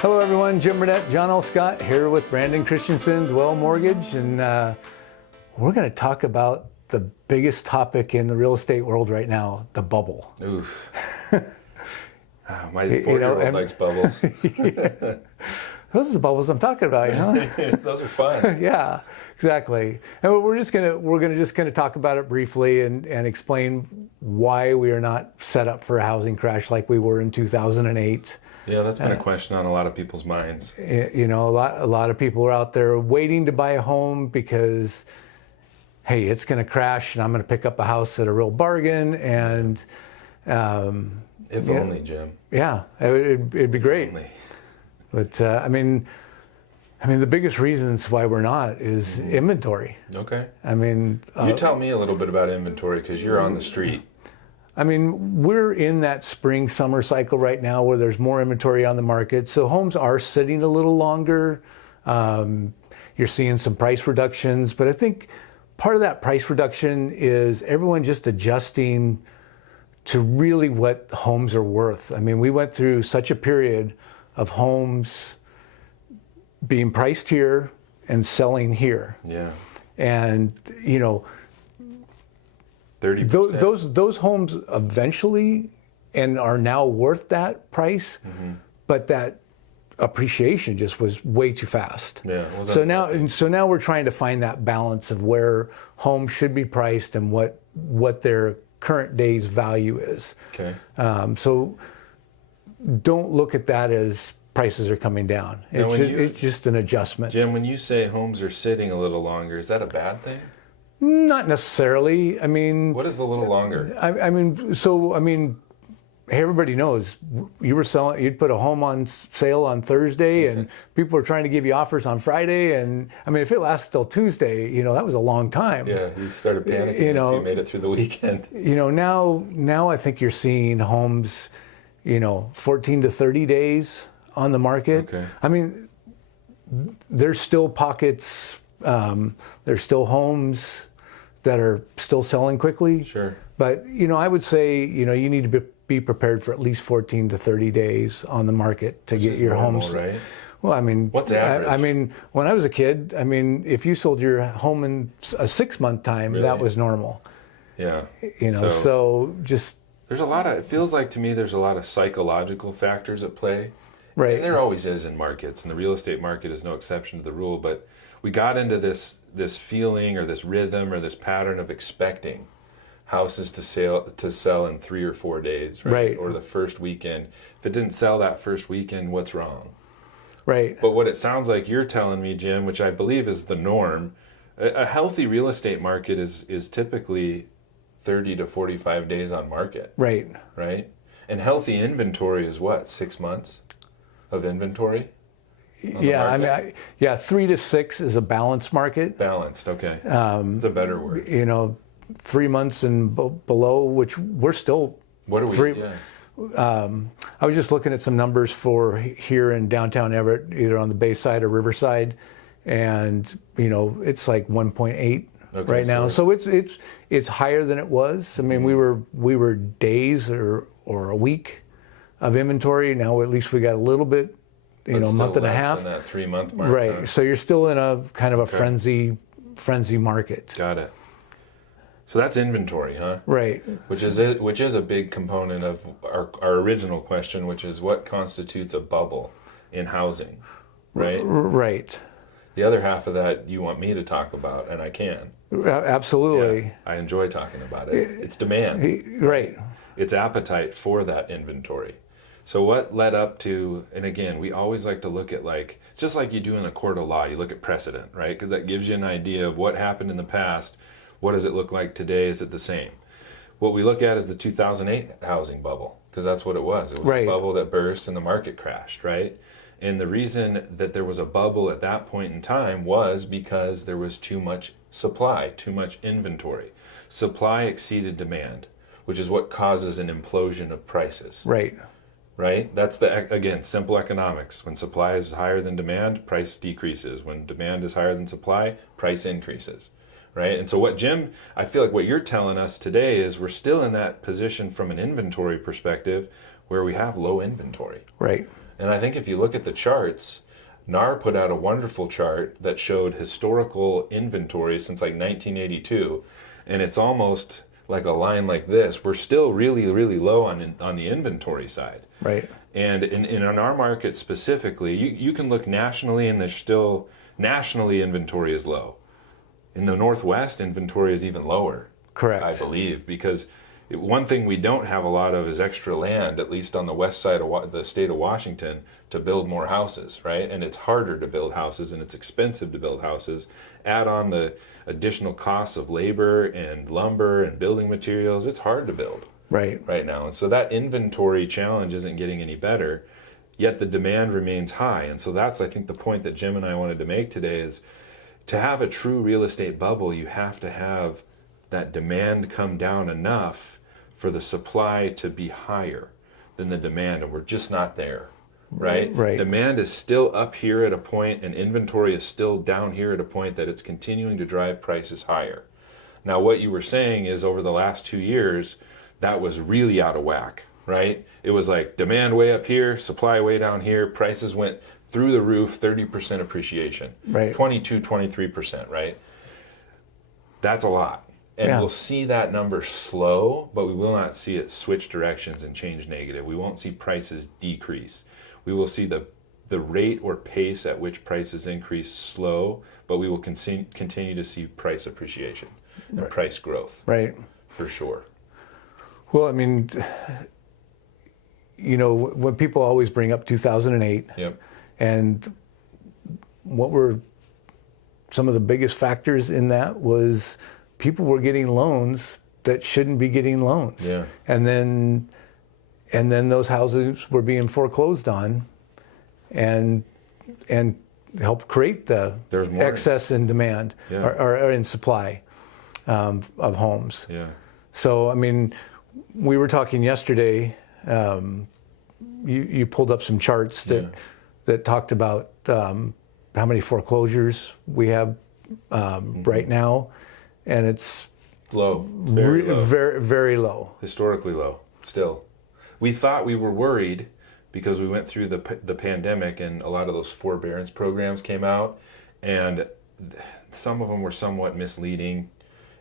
Hello everyone, Jim Burnett, John L. Scott here with Brandon Christensen, Dwell Mortgage, and we're going to talk about the biggest topic in the real estate world right now, the bubble. Oof. My 4-year-old likes bubbles. Yeah. Those are the bubbles I'm talking about, you know? Those are fun. Yeah, exactly. And we're gonna talk about it briefly and explain why we are not set up for a housing crash like we were in 2008. Yeah, that's been a question on a lot of people's minds. You know, a lot of people are out there waiting to buy a home because, hey, it's going to crash and I'm going to pick up a house at a real bargain. And if only, Jim. Yeah, it'd be great. Only. But I mean, the biggest reasons why we're not is inventory. Okay. I mean, you tell me a little bit about inventory because you're on the street. I mean, we're in that spring, summer cycle right now where there's more inventory on the market. So homes are sitting a little longer. You're seeing some price reductions, but I think part of that price reduction is everyone just adjusting to really what homes are worth. I mean, we went through such a period of homes being priced here and selling here. Yeah. And, you know, 30%. Those homes eventually and are now worth that price, but that appreciation just was way too fast. Yeah. So now we're trying to find that balance of where homes should be priced and what their current day's value is. Okay. So don't look at that as prices are coming down. It's just an adjustment. Jim, when you say homes are sitting a little longer, is that a bad thing? Not necessarily. I mean, what is a little longer? I mean, everybody knows you'd put a home on sale on Thursday, and people are trying to give you offers on Friday. And I mean, if it lasts till Tuesday, you know, that was a long time. Yeah, you started panicking. You know, if you made it through the weekend. You know, now I think you're seeing homes, you know, 14 to 30 days on the market. Okay. I mean, there's still pockets. There's still homes that are still selling quickly. Sure. But, you know, I would say, you know, you need to be prepared for at least 14 to 30 days on the market to get your homes. Right? Well, I mean, what's average? I mean, when I was a kid, I mean, if you sold your home in a 6-month time, Really? that was normal. Yeah. You know, so just. There's it feels like to me there's a lot of psychological factors at play. Right. And there always is in markets, and the real estate market is no exception to the rule, but we got into this feeling or this rhythm or this pattern of expecting houses to sell in 3 or 4 days, right? Or the first weekend. If it didn't sell that first weekend, what's wrong? Right. But what it sounds like you're telling me, Jim, which I believe is the norm, a healthy real estate market is typically 30 to 45 days on market. Right. Right? And healthy inventory is what, 6 months of inventory? Yeah, I mean, 3 to 6 is a balanced market. Balanced, okay. It's a better word. You know, 3 months and below, which we're still. What are we? I was just looking at some numbers for here in downtown Everett, either on the Bayside or Riverside, and you know, it's like 1.8 right now. So it's higher than it was. I mean, we were days or a week of inventory. Now at least we got a little bit. You know, a month and a half. Than that 3-month mark. Right. Huh? So you're still in a kind of a frenzy market. Got it. So that's inventory, huh? Right. Which is a big component of our original question, which is what constitutes a bubble in housing, right? Right. The other half of that you want me to talk about, and I can. Absolutely. Yeah, I enjoy talking about it. It's demand. Right. It's appetite for that inventory. So what led up to, and again, we always like to look at it's just like you do in a court of law, you look at precedent, right? Because that gives you an idea of what happened in the past, what does it look like today, is it the same? What we look at is the 2008 housing bubble, because that's what it was. It was a bubble that burst and the market crashed, right? And the reason that there was a bubble at that point in time was because there was too much supply, too much inventory. Supply exceeded demand, which is what causes an implosion of prices. Right. Right? That's again, simple economics. When supply is higher than demand, price decreases. When demand is higher than supply, price increases. Right? And so I feel like what you're telling us today is we're still in that position from an inventory perspective where we have low inventory. Right. And I think if you look at the charts, NAR put out a wonderful chart that showed historical inventory since like 1982, and it's almost like a line like this. We're still really, really low on the inventory side. Right. And in our market specifically, you can look nationally, and there's still, nationally, inventory is low. In the Northwest, inventory is even lower. Correct. I believe, because one thing we don't have a lot of is extra land, at least on the west side of the state of Washington, to build more houses, right? And it's harder to build houses, and it's expensive to build houses. Add on the additional costs of labor and lumber and building materials, it's hard to build right now. And so that inventory challenge isn't getting any better, yet the demand remains high. And so that's, I think, the point that Jim and I wanted to make today is, to have a true real estate bubble, you have to have that demand come down enough for the supply to be higher than the demand, and we're just not there, right? Demand is still up here at a point, and inventory is still down here at a point that it's continuing to drive prices higher. Now, what you were saying is, over the last 2 years, that was really out of whack, right? It was like demand way up here, supply way down here, prices went through the roof, 30% appreciation, 22, 23%, right? That's a lot. And we'll see that number slow, but we will not see it switch directions and change negative. We won't see prices decrease. We will see the rate or pace at which prices increase slow, but we will continue to see price appreciation and price growth. Right. For sure. Well, I mean, you know, when people always bring up 2008, and what were some of the biggest factors in that was people were getting loans that shouldn't be getting loans. And then those houses were being foreclosed on, and helped create the excess in demand or in supply of homes. So, I mean, we were talking yesterday, you pulled up some charts that talked about how many foreclosures we have right now, and it's low. It's very low. Very, very low. Historically low, still. We thought we were worried because we went through the pandemic, and a lot of those forbearance programs came out, and some of them were somewhat misleading.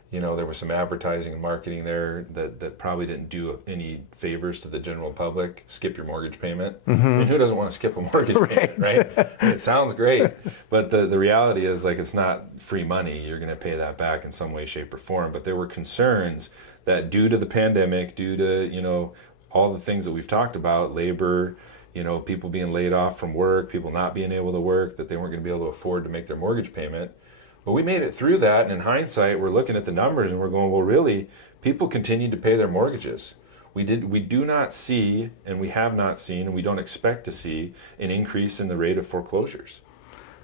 You know, there was some advertising and marketing there that probably didn't do any favors to the general public. Skip your mortgage payment. I mean, who doesn't want to skip a mortgage payment, right? It sounds great, but the reality is, like, it's not free money. You're going to pay that back in some way, shape, or form. But there were concerns that due to the pandemic, due to, you know, all the things that we've talked about, labor, you know, people being laid off from work, people not being able to work, that they weren't going to be able to afford to make their mortgage payment. But we made it through that, and in hindsight, we're looking at the numbers and we're going, well, really, people continue to pay their mortgages. We do not see, and we have not seen, and we don't expect to see an increase in the rate of foreclosures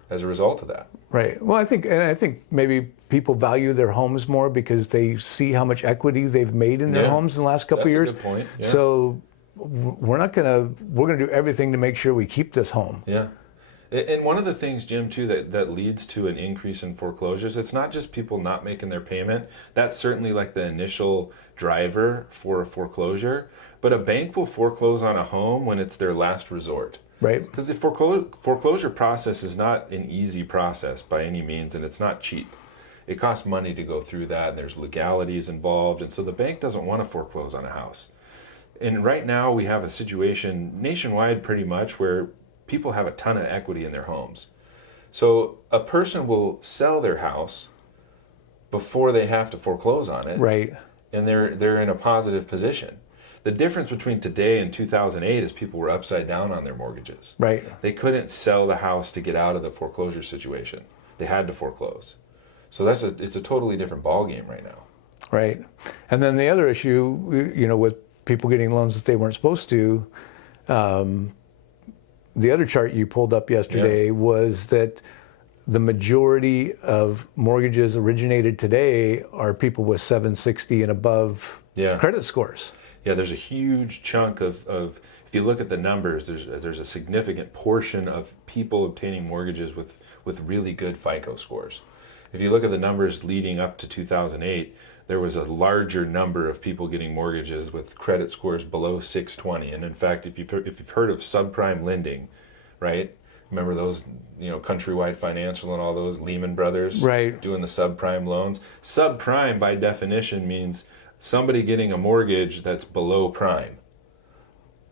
as a result of that. Right. Well, I think maybe people value their homes more because they see how much equity they've made in their homes in the last couple of years. That's a good point. So we're going to do everything to make sure we keep this home. And one of the things, Jim, too, that leads to an increase in foreclosures, it's not just people not making their payment. That's certainly like the initial driver for a foreclosure. But a bank will foreclose on a home when it's their last resort. Right. Because the foreclosure process is not an easy process by any means, and it's not cheap. It costs money to go through that, and there's legalities involved. And so the bank doesn't want to foreclose on a house. And right now we have a situation nationwide pretty much where people have a ton of equity in their homes. So a person will sell their house before they have to foreclose on it. Right. And they're in a positive position. The difference between today and 2008 is people were upside down on their mortgages. Right. They couldn't sell the house to get out of the foreclosure situation. They had to foreclose. So it's a totally different ballgame right now. Right. And then the other issue, you know, with people getting loans that they weren't supposed to, the other chart you pulled up yesterday was that the majority of mortgages originated today are people with 760 and above credit scores. Yeah, there's a huge chunk of if you look at the numbers, there's a significant portion of people obtaining mortgages with really good FICO scores. If you look at the numbers leading up to 2008, there was a larger number of people getting mortgages with credit scores below 620. And in fact, if you've heard of subprime lending, right? Remember those, Countrywide Financial and all those Lehman Brothers Right. doing the subprime loans? Subprime, by definition, means somebody getting a mortgage that's below prime.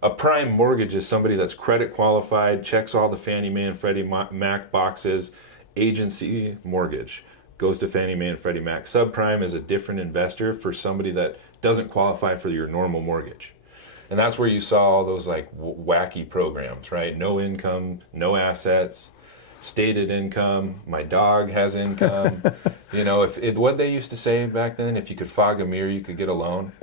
A prime mortgage is somebody that's credit qualified, checks all the Fannie Mae and Freddie Mac boxes, agency mortgage, goes to Fannie Mae and Freddie Mac. Subprime is a different investor for somebody that doesn't qualify for your normal mortgage. And that's where you saw all those like wacky programs, right? No income, no assets, stated income, my dog has income. What they used to say back then, if you could fog a mirror, you could get a loan,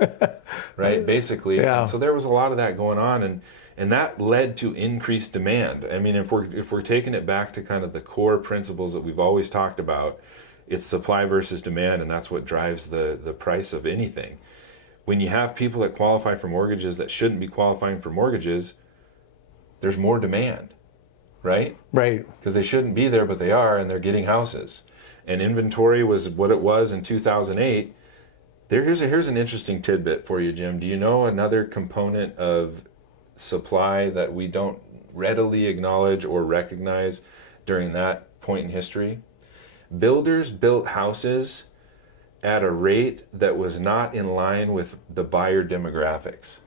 right? Basically. Yeah. So there was a lot of that going on, and that led to increased demand. I mean, if we're taking it back to kind of the core principles that we've always talked about, it's supply versus demand, and that's what drives the price of anything. When you have people that qualify for mortgages that shouldn't be qualifying for mortgages, there's more demand, right? Right. Because they shouldn't be there, but they are, and they're getting houses. And inventory was what it was in 2008. Here's an interesting tidbit for you, Jim. Do you know another component of supply that we don't readily acknowledge or recognize during that point in history? Builders built houses at a rate that was not in line with the buyer demographics.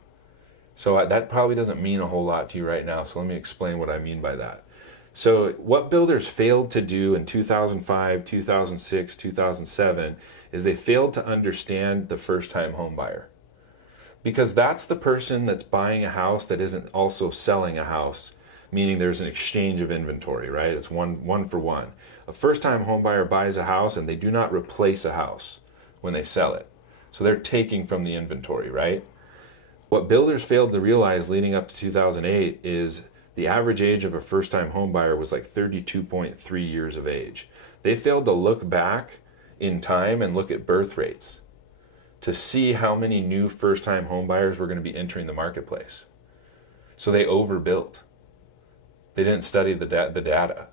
So that probably doesn't mean a whole lot to you right now, so let me explain what I mean by that. So what builders failed to do in 2005, 2006, 2007 is they failed to understand the first-time home buyer. Because that's the person that's buying a house that isn't also selling a house, meaning there's an exchange of inventory, right? It's one for one. A first-time home buyer buys a house and they do not replace a house when they sell it. So they're taking from the inventory, right? What builders failed to realize leading up to 2008 is the average age of a first-time home buyer was like 32.3 years of age. They failed to look back in time and look at birth rates to see how many new first-time home buyers were going to be entering the marketplace. So they overbuilt. They didn't study the data.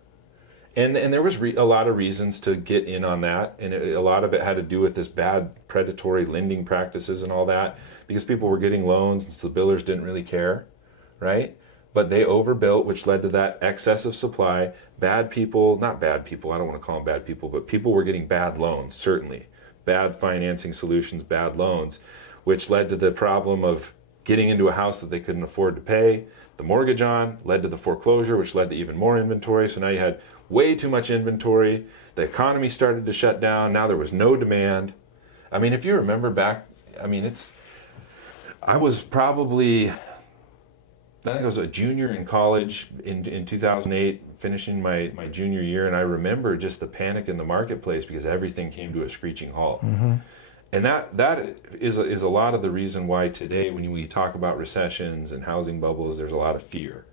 And there was a lot of reasons to get in on that, and a lot of it had to do with this bad predatory lending practices and all that, because people were getting loans and so the builders didn't really care, right? But they overbuilt, which led to that excess of supply. Bad people, not bad people, I don't want to call them bad people, but people were getting bad loans, certainly. Bad financing solutions, bad loans, which led to the problem of getting into a house that they couldn't afford to pay the mortgage on, led to the foreclosure, which led to even more inventory. So now you had way too much inventory. The economy started to shut down. Now there was no demand. I mean, if you remember back, I was probably, I think I was a junior in college in 2008, finishing my junior year, and I remember just the panic in the marketplace because everything came to a screeching halt. Mm-hmm. And that is a lot of the reason why today, when we talk about recessions and housing bubbles, there's a lot of fear.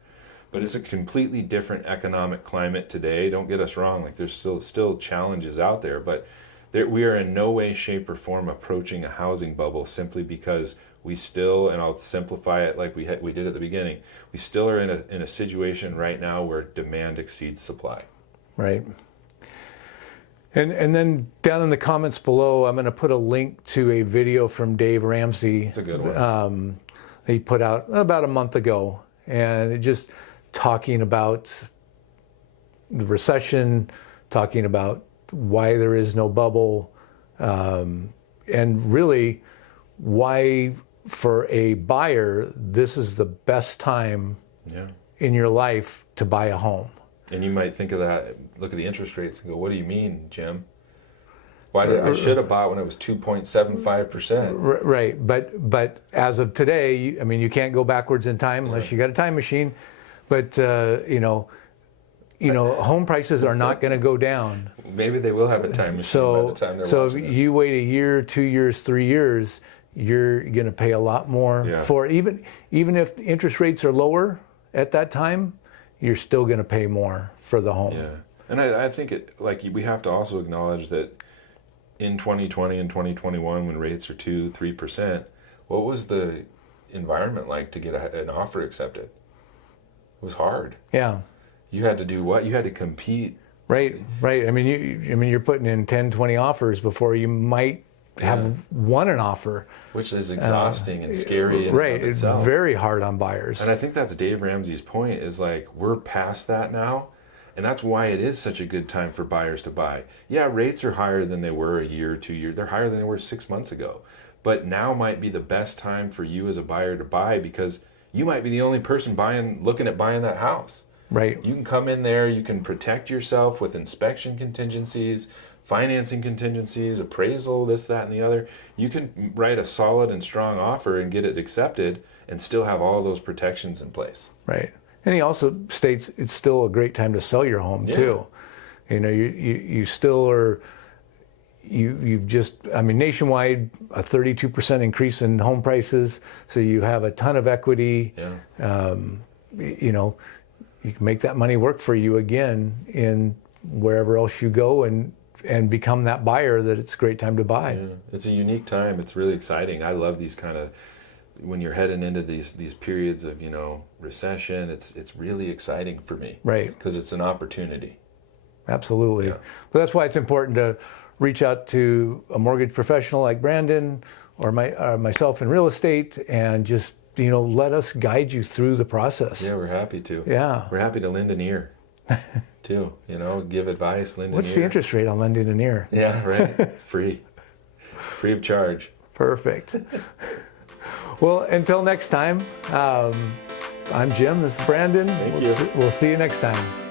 But it's a completely different economic climate today. Don't get us wrong; like there's still challenges out there, but we are in no way, shape, or form approaching a housing bubble simply because we still, and I'll simplify it like we did at the beginning, we still are in a situation right now where demand exceeds supply. Right. And then down in the comments below, I'm going to put a link to a video from Dave Ramsey. It's a good one. He put out about a month ago, and it just talking about the recession, talking about why there is no bubble, and really why for a buyer this is the best time in your life to buy a home. And you might think of that, look at the interest rates and go, what do you mean, Jim? I should have bought when it was 2.75%. Right, but as of today, you can't go backwards in time unless you got a time machine. But home prices are not going to go down. Maybe they will have a time machine by the time they're watching if this. you wait a year, 2 years, 3 years, you're going to pay a lot more for even if the interest rates are lower at that time, you're still going to pay more for the home. Yeah, and I think we have to also acknowledge that in 2020 and 2021, when rates are 2-3%, what was the environment like to get an offer accepted? It was hard. Yeah. You had to do what? You had to compete. Right. You're putting in 10, 20 offers before you might have won an offer. Which is exhausting and scary in Right. and of It's itself. very hard on buyers. And I think that's Dave Ramsey's point, is like, we're past that now. And that's why it is such a good time for buyers to buy. Yeah, rates are higher than they were a year, 2 years. They're higher than they were 6 months ago. But now might be the best time for you as a buyer to buy, because you might be the only person looking at buying that house. Right. You can come in there, you can protect yourself with inspection contingencies, financing contingencies, appraisal, this, that, and the other. You can write a solid and strong offer and get it accepted and still have all those protections in place. Right. And he also states it's still a great time to sell your home too. You know, you still are, you've just, I mean, nationwide, a 32% increase in home prices. So you have a ton of equity. Yeah. You know, you can make that money work for you again in wherever else you go, and become that buyer that it's a great time to buy. Yeah. It's a unique time. It's really exciting. I love these kind of, when you're heading into these periods of, you know, recession, it's really exciting for me. Right. Because it's an opportunity. Absolutely. Yeah. But that's why it's important to reach out to a mortgage professional like Brandon or myself in real estate, and just, you know, let us guide you through the process. Yeah, we're happy to. Yeah. We're happy to lend an ear too, you know, give advice, lend an ear. What's the interest rate on lending an ear? Yeah, right. It's free. Free of charge. Perfect. Well, until next time, I'm Jim. This is Brandon. Thank you. We'll see you next time.